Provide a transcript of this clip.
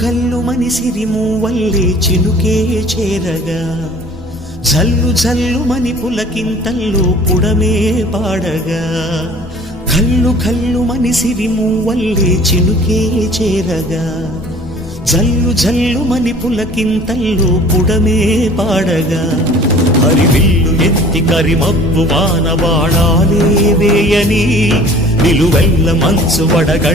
కల్లు మని సిరిమూవల్లే చినుకే చేరగా జల్లు జల్లు మని పులకింతల్లో పుడమే పాడగా కల్లు కల్లు మని సిరిమూవల్లే చినుకే చేరగా జల్లు జల్లు మని పులకింతల్లో పుడమే పాడగా హరివిల్లు ఎత్తి కరిమబ్బు వానబాణాలే వేయని నిలువెల్ల మంచు వడగ